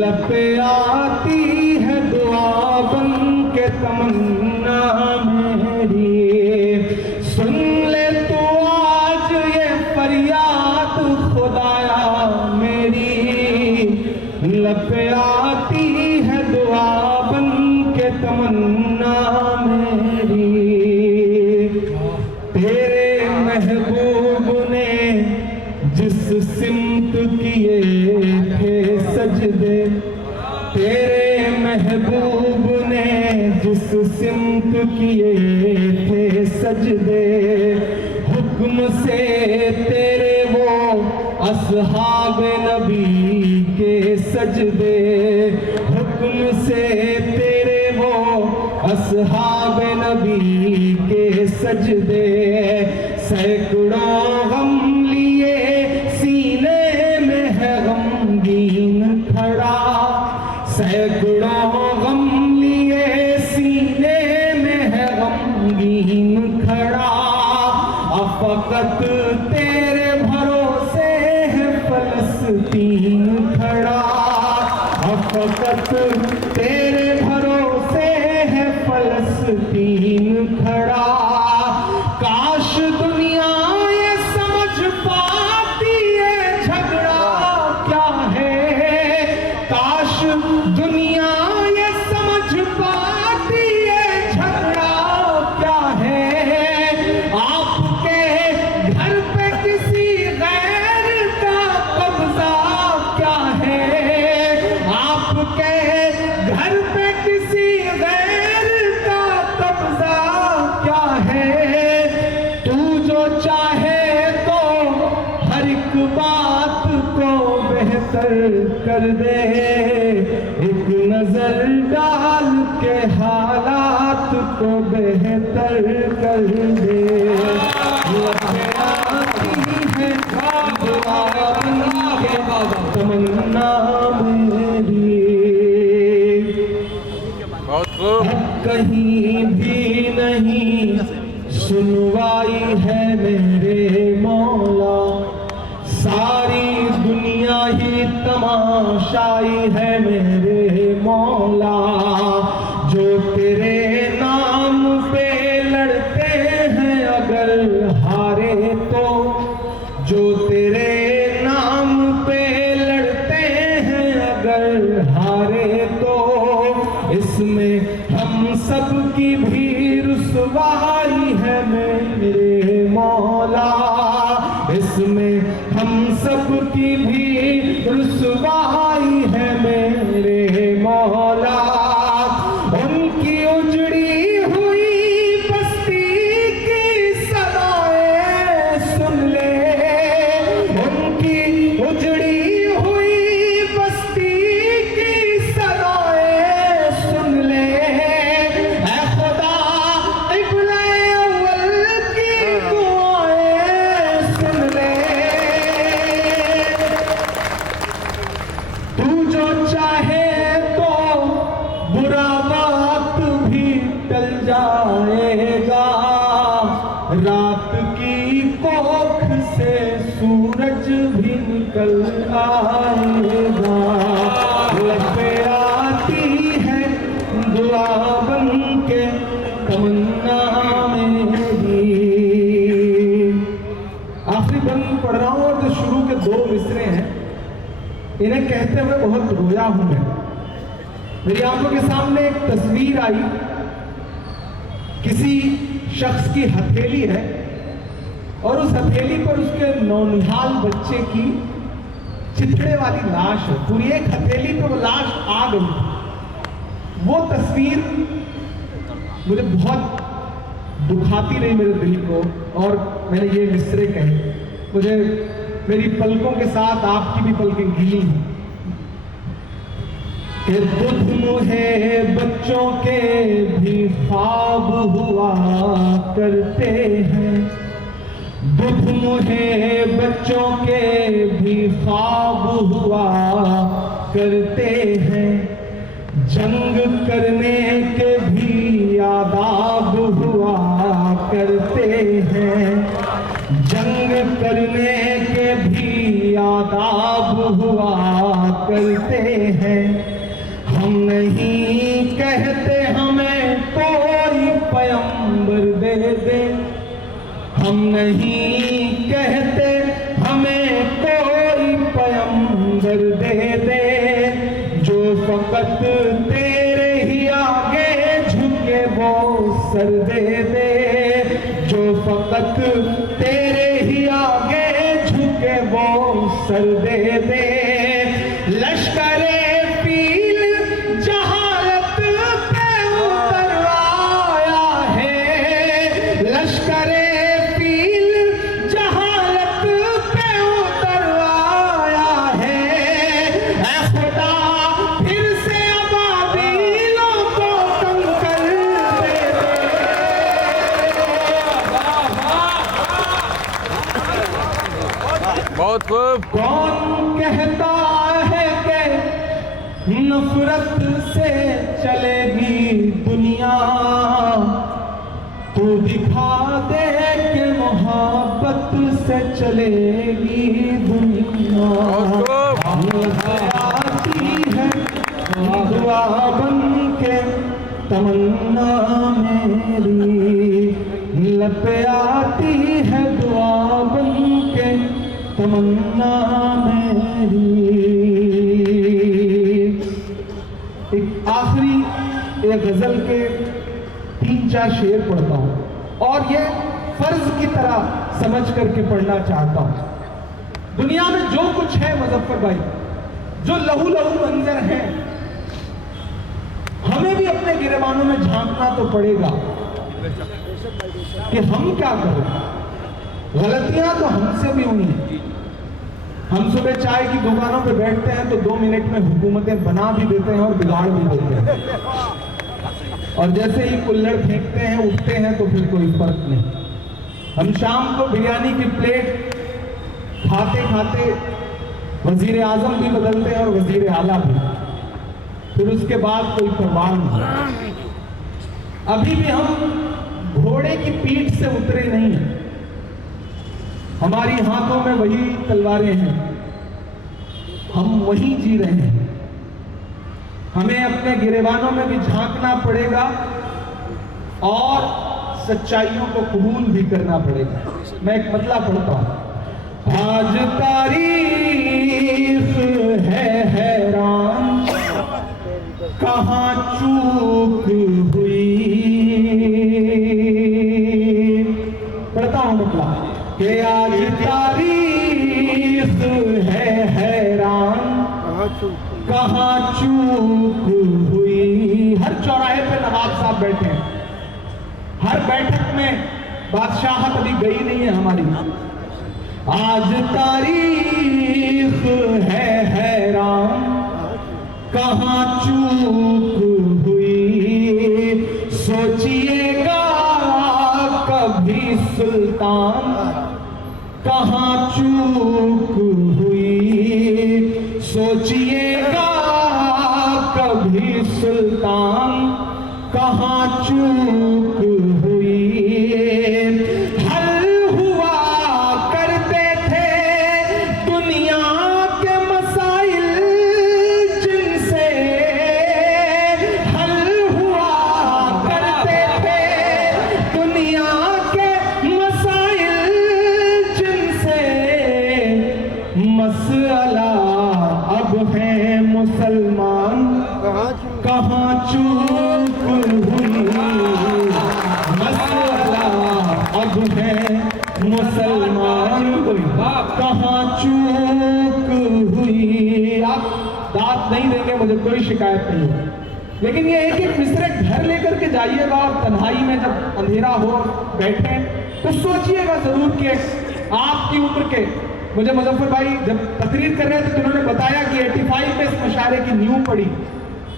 लब पे आती है दुआ बन के तमन्ना मेरी। सुन ले तू आज ये फरियाद खुदाया मेरी, लब पे आती है दुआ बन के तमन्ना मेरी। तेरे महबूब ने जिस सिमत किए थे सजदे, तेरे महबूब ने जिस सिमत किए थे सजदे, हुक्म से तेरे वो असहाब नबी के सजदे, हुक्म से तेरे वो असहाब नबी के सजदे। सैकड़ों गम लिए सीने में है गमगीन खड़ा, सैकड़ों गम लिए सीने में है गमगीन खड़ा। अफकत तेरे भरोसे है फलस्तीन खड़ा, अफकत तेरे भरोसे है फलस्तीन खड़ा। काश दुनिया ये समझ पाती है झगड़ा क्या है, काश दुनिया ये समझ पाती है झगड़ा क्या है। आपके घर पे किसी गैर का कब्जा क्या है, आपके घर पे किसी गैर का कब्जा कर दे, एक नजर डाल के हालात को बेहतर कर दे। लबें आती है दुआ बन के तमन्ना मेरी, बहुत खूब। कहीं भी नहीं सुनवाई है मेरे मौला, सारी दुनिया ही तमाशाई है मेरे मौला। जो तेरे नाम पे लड़ते हैं अगर हारे तो, जो तेरे नाम पे लड़ते हैं अगर हारे तो, इसमें हम सब की भी रुसवाई है मेरे मौला, इसमें हम सब की भी रुसवाई है मेरे मौला। उनकी उजड़ी हुई बस्ती की सदाएं सुन ले, उनकी उजड़ी हुई बस्ती की सदाएं सुन ले। ऐ खुदा क़िबला अव्वल की दुआएं सुन ले। तू जो चाहे तो बुरा वक्त भी टल जाएगा, रात की कोख से सूरज भी निकल आएगा। लबें आती है दुआ बन के तमन्ना मेरी। आखिरी बंद पढ़ रहा हूं और जो शुरू के दो मिसरे हैं इन्हें कहते हुए बहुत रोया हूं मैं। मेरी आंखों के सामने एक तस्वीर आई, किसी शख्स की हथेली है और उस हथेली पर उसके नौनिहाल बच्चे की चिथड़े वाली लाश है। पूरी एक हथेली पे वो लाश आ गई। वो तस्वीर मुझे बहुत दुखाती रही मेरे दिल को, और मैंने ये मिसरे कहे। मुझे मेरी पलकों के साथ आपकी भी पलकें गीली हैं कि दुध मुहे बच्चों के भी ख्वाब हुआ करते हैं, दुध मुहे बच्चों के भी ख्वाब हुआ करते हैं, जंग करने के भी आदाब हुआ करते हैं, जंग करने के भी आदाब हुआ करते हैं। हम नहीं कहते हमें कोई पैगंबर दे दे, हम नहीं कहते हमें कोई पैगंबर दे दे, जो फकत तेरे ही आगे झुके वो सर दे दे, जो फकत तेरे ही आगे झुके वो सर दे दे। लश्करे पील जहालत पे उतर आया है, लश्करे पील जहालत पे उतर आया है। ऐ खुदा फिर से अबादीलों को तंग कर दे। बहुत खूब। कौन कहता है कि नफरत से चलेगी दुनिया, तू दिखा दे कि मोहब्बत से चलेगी दुनिया। आती है दुआ बन के तमन्ना मेरी, लब पे आती है दुआ बन के तमन्ना मेरी। एक आखिरी एक गजल के 3-4 शेर पढ़ता हूं और ये फर्ज की तरह समझ करके पढ़ना चाहता हूं। दुनिया में जो कुछ है मुजफ्फर भाई, जो लहू लहू मंजर है, हमें भी अपने गिरेबानों में झांकना तो पड़ेगा कि हम क्या करें। गलतियां तो हमसे भी हुई हैं, हम सुबह चाय की दुकानों पे बैठते हैं तो 2 मिनट में हुकूमतें बना भी देते हैं और बिगाड़ भी देते हैं, और जैसे ही कुल्हड़ फेंकते हैं उठते हैं तो फिर कोई फर्क नहीं। हम शाम को बिरयानी की प्लेट खाते खाते वजीर आजम भी बदलते हैं और वजीर आला भी, फिर उसके बाद कोई परवाह नहीं। अभी भी हम घोड़े की पीठ से उतरे नहीं हैं, हमारी हाथों में वही तलवारें हैं, हम वही जी रहे हैं। हमें अपने गिरेबानों में भी झांकना पड़ेगा और सच्चाइयों को कबूल भी करना पड़ेगा। मैं एक मतला पढ़ता हूं। आज तारीख है हैरान, कहां चूक हुई। पढ़ता हूं मतला कि आज तारीख है हैरान, कहां चूक हुई। हर चौराहे पे नवाब साहब बैठे हैं, हर बैठक में बादशाहत अभी गई नहीं है हमारी। आज तारीख है हैरान, कहां चूक हुई। सोचिएगा कभी सुल्तान, कहां चूक हुई। सोचिएगा कभी सुल्तान, कहां चूक हुई। हल हुआ करते थे दुनिया के मसाइल जिनसे, हल हुआ करते थे दुनिया के मसाइल जिनसे। मसला अब है मुसलमान, कहां चूक हुई। मसला अब है मुसलमान, कहां चूक हुई। आप दाद नहीं देंगे, मुझे कोई शिकायत नहीं है, लेकिन ये एक एक मिसरे घर लेकर के जाइएगा और तन्हाई में जब अंधेरा हो बैठे तो सोचिएगा जरूर कि आपकी उम्र के, मुझे मुजफ्फर भाई जब तकरीर कर रहे थे तो उन्होंने बताया कि 85 में इस मुशायरे की नींव पड़ी।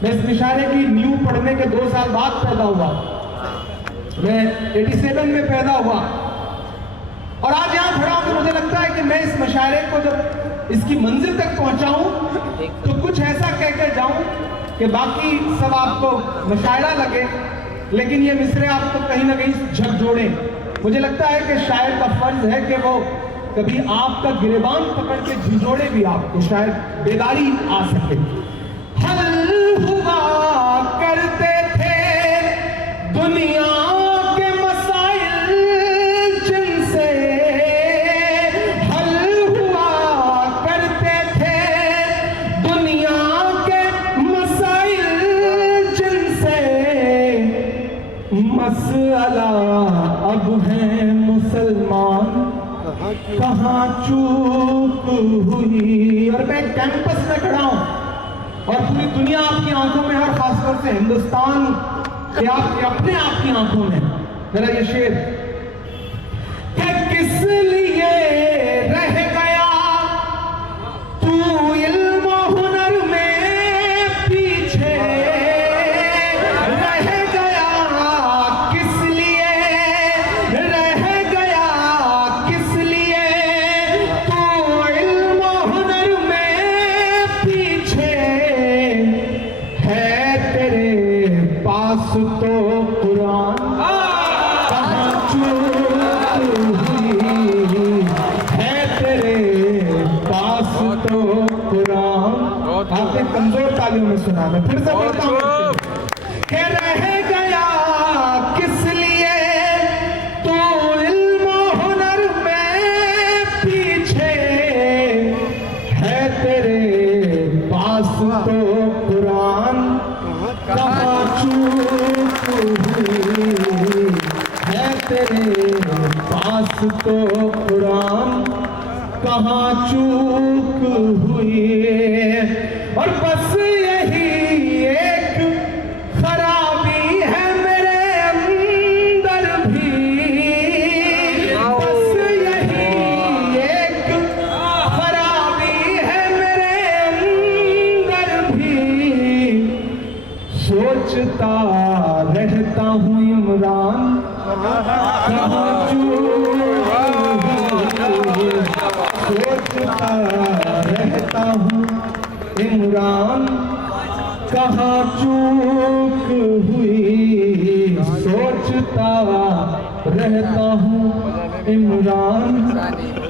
मैं इस मुशायरे की नींव पढ़ने के 2 साल बाद पैदा हुआ, मैं 87 में पैदा हुआ, और आज यहाँ खड़ा हूं तो मुझे लगता है कि मैं इस मुशायरे को जब इसकी मंजिल तक पहुंचाऊं तो कुछ ऐसा कहकर जाऊं कि बाकी सब आपको मुशायरा लगे, लेकिन ये मिसरे आपको कहीं ना कहीं झकझोड़े। मुझे लगता है कि शायर का फर्ज है कि वो कभी आपका गिरेबान पकड़ के झिझोड़े भी आपको, शायद बेदारी आ सके। हल हुआ करते थे दुनिया के मसाइल जिनसे, हल हुआ करते थे दुनिया के मसाइल जिनसे। मसला अब है मुसलमान, कहां चूक हुई। और मैं कैंपस में खड़ा हूं और पूरी दुनिया आपकी आंखों में है, और खासतौर से हिंदुस्तान के आपके अपने आप की आंखों में। मेरा ये शेर कि किस लिए रह गया तू इल्म हुनर में पीछे, रह गया किस लिए, रह गया किस लिए तू इल्म हुनर में पीछे। है तेरे पास तो कुरान, कहां चूक हुई। है तेरे पास तो कुरान। आपने कमजोर तालियों में सुना, मैं फिर से पढ़ता हूं कि रह गया किस लिए तू इल्म हुनर में पीछे। है तेरे पास तो कुरान, कहां चूक हुई। है तेरे पास तो कुरान, कहां चूक हुई। और बस यही एक खराबी है मेरे अंदर भी, बस यही एक खराबी सोचता रहता हूँ इमरान कहाँ चूक हुई, सोचता रहता हूँ इमरान कहाँ चूक हुई, सोचता रहता हूँ इमरान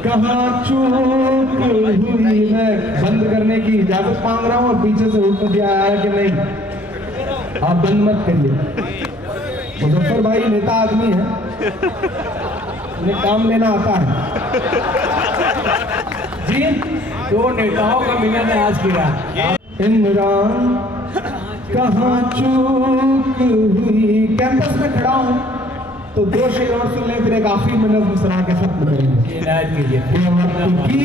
कहाँ चूक हुई। मैं बंद करने की इजाजत मांग रहा हूँ और पीछे से हुक्म दिया है कि नहीं आप बंद मत करिए। मुजफ्फर भाई नेता आदमी है, उन्हें काम लेना आता है जी। दो नेताओं का मिलन है आज किया। इमरान कहाँ चूक हुई। कैंपस में खड़ा हूँ तो दो शेर और सुन ले, फिर एक आखिरी मिनट सुना के खत्म करेंगे। इनायत कीजिए। वक्त की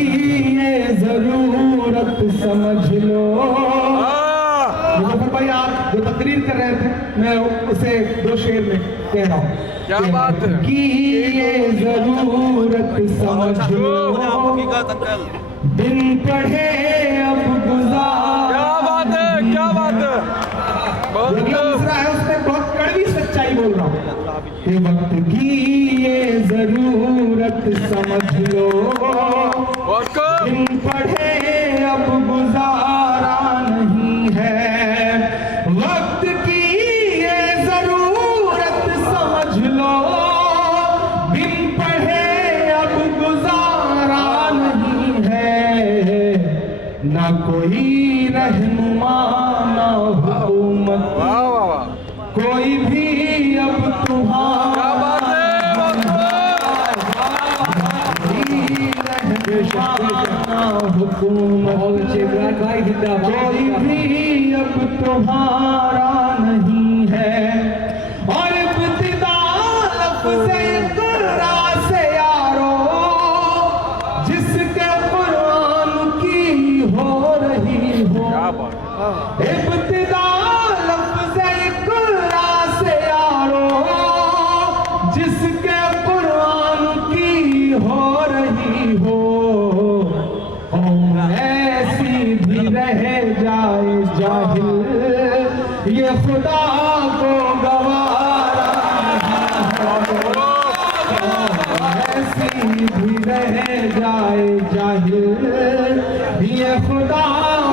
ये जरूरत समझ लो। मुजफ्फर भाई आप जो तकरीर कर रहे थे मैं उसे दो शेर में कह रहा हूँ। क्या बात है? कि ये जरूरत समझ लो, दिन पढ़े अब गुजार। क्या बात है, क्या बात है, बहुत अगला खूब। दूसरा है उसमें बहुत कड़वी सच्चाई बोल रहा हूँ कि वक्त की ये जरूरत समझ लो, बहुत खूब। दिन पढ़े अब गुजारा नहीं है। वक्त की ये जरूरत समझ लो, बिन पढ़े अब गुजारा नहीं है। ना कोई रहनुमा ना हुकूमत, वाह वाह वाह, कोई भी अब क्या तुम्हारा बात है, हुकूमत, बहुत अच्छे इमरान भाई जिंदाबाद। कोई भी अब तुम्हारा नहीं है। और इब्तिदा लफ्ज़े इक़रा से यारो, जिसके कुरान की हो रही हो। क्या बात। इब्तिदा लफ्ज़े इक़रा से यारो, जिसके कुरान की हो रही हो। कौम ऐसी भी रह जाए जाहिल, ये खुदा को गवारा नहीं है। ऐसी भी रह जाए जाहिल, ये खुदा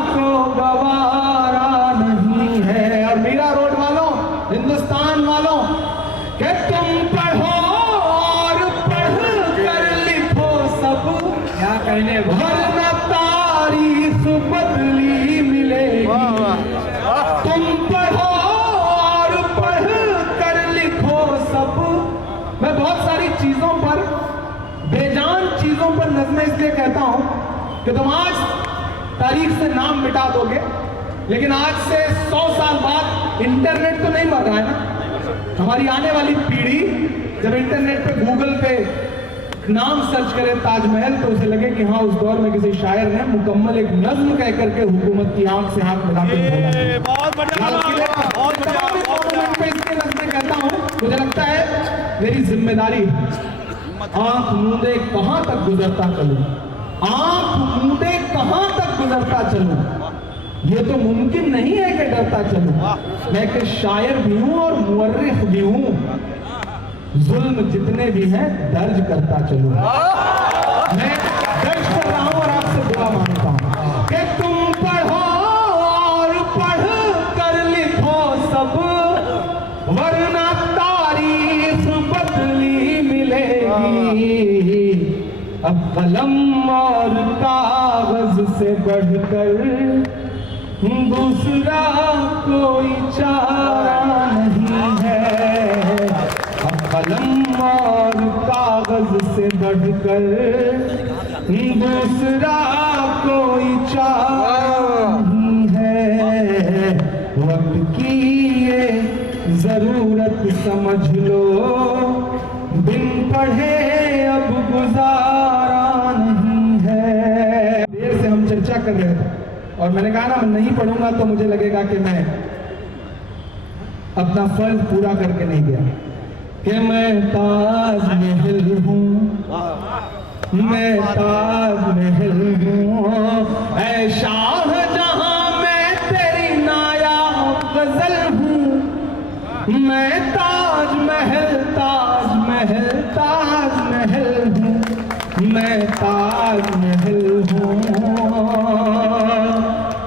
को गवारा नहीं है। और मीरा रोड वालों, हिंदुस्तान वालों, कि तुम पढ़ो और पढ़ कर लिखो सब, क्या कहने वरना तारीख बदली मिलेगी। तुम पढ़ो और पढ़ कर लिखो सब। मैं बहुत सारी चीजों पर, बेजान चीजों पर नज़में इसलिए कहता हूं कि तुम आज तारीख से नाम मिटा दोगे, लेकिन आज से 100 साल बाद इंटरनेट तो नहीं मर रहा है ना। हमारी आने वाली पीढ़ी जब इंटरनेट पे गूगल पे नाम सर्च करे ताजमहल, तो उसे लगे कि हाँ उस दौर में किसी शायर ने मुकम्मल एक नज्म कह करके हुकूमत की आंख से आंख मिलाकर बोला। बहुत बढ़िया, बहुत बढ़िया, बहुत बढ़िया। मैं इसलिए नज़में कहता हूँ, मुझे लगता है मेरी जिम्मेदारी है। आंख मूंदे कहां तक गुजरता चलूं, आंख मूंदे कहां तक गुजरता चलूं। ये तो मुमकिन नहीं है कि डरता चलूं। मैं एक शायर भी हूं और मुअर्रिख भी हूं। जुल्म जितने भी हैं दर्ज करता चलूं। मैं दर्ज कर रहा हूं और आपसे दुआ मांगता हूं कि तुम पढ़ो और पढ़ कर लिखो सब, वरना तारीख बदली मिलेगी। अब कलम और कागज से बढ़कर दूसरा कोई चारा नहीं है। अब कलम और कागज से बढ़कर दूसरा कोई चारा नहीं है। वक्त की ये जरूरत समझ लो, बिन पढ़े अब गुजारा नहीं है। देर से हम चर्चा कर रहे थे और मैंने कहा ना, मैं नहीं पढ़ूंगा तो मुझे लगेगा कि मैं अपना फर्ज पूरा करके नहीं गया। कि मैं ताज महल हूँ, मैं ताज महल हूँ, ऐ शाहजहां मैं तेरी नायाब गजल हूँ। मैं ताजमहल ताजमहल ताजमहल हूँ, मैं ताजमहल हूँ।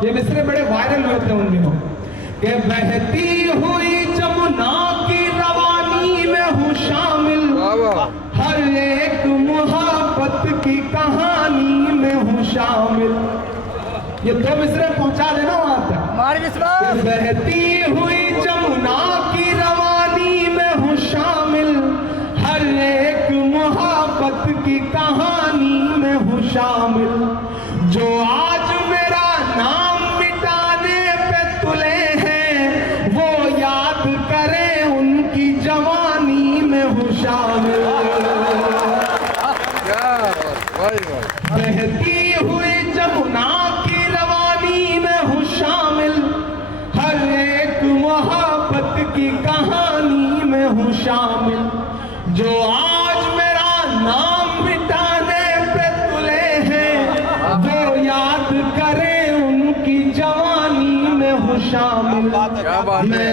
ये मिसरे बड़े वायरल हुए थे उन दिनों कि बहती हुई जमुना की रवानी में हूँ शामिल, हर एक मोहब्बत की कहानी में हूँ शामिल। ये दो मिसरे पहुंचा देना वहां तक। कि बहती हुई जमुना की रवानी में हूँ शामिल, हर एक मोहब्बत की कहानी में हूँ शामिल। जो आज मेरा नाम मिटाने पे तुले हैं, वो याद करें उनकी जवानी में हूँ शामिल। बहती हुई जमुना की रवानी में हूँ शामिल, हर एक मोहब्बत की कहानी में हूँ शामिल। जो आज मेरा नाम मिटाने पे तुले हैं, वो याद करें उनकी जवानी में हूँ शामिल। मैं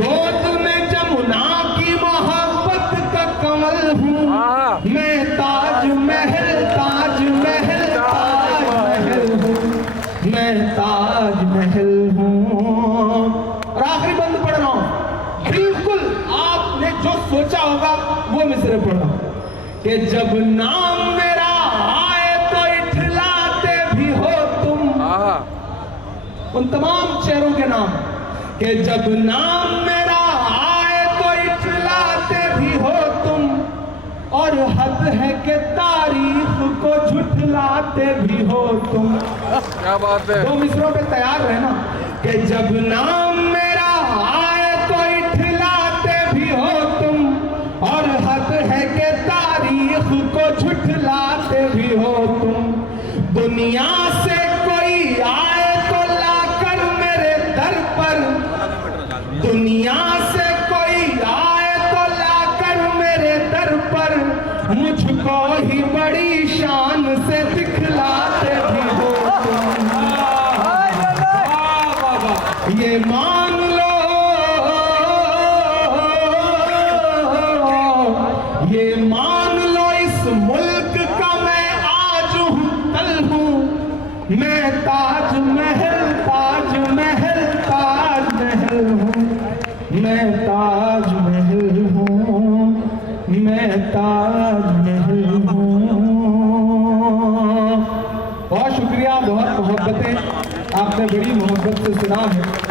गोद में जमुना की मोहब्बत का कमल हूँ, मैं ताजमहल ताजमहल ताजमहल हूँ, मैं ताजमहल हूँ। और आखिरी बंद पढ़ रहा हूँ, बिल्कुल आपने जो सोचा होगा वो मिसरे पढ़ा कि जब नाम मेरा आए तो इठलाते भी हो तुम। उन तमाम चेहरों के नाम कि जब नाम मेरा आए तो इठलाते भी हो तुम, और हद है कि तारीख को झुठलाते भी हो तुम। क्या बात है। दो मिसरों पे तैयार रहना कि जब नाम मेरा आए तो इठलाते भी हो तुम, और हद है कि तारीख को झुठलाते भी हो तुम। दुनिया से कोई आए तो लाकर मेरे दर पर, दुनिया से कोई आए तो लाकर मेरे दर पर, मुझको ही बड़ी शान से दिखलाते भी हो तुम। ये मान लो, ये मान लो इस मुल्क का मैं आज हूँ कल हूँ, मैं ताजमहल ताजमहल ताजमहल हूँ, मैं ताजमहल हूँ, मैं ताजमहल हूँ। बहुत शुक्रिया, बहुत मोहब्बतें, आपने बड़ी मोहब्बत से सुना है।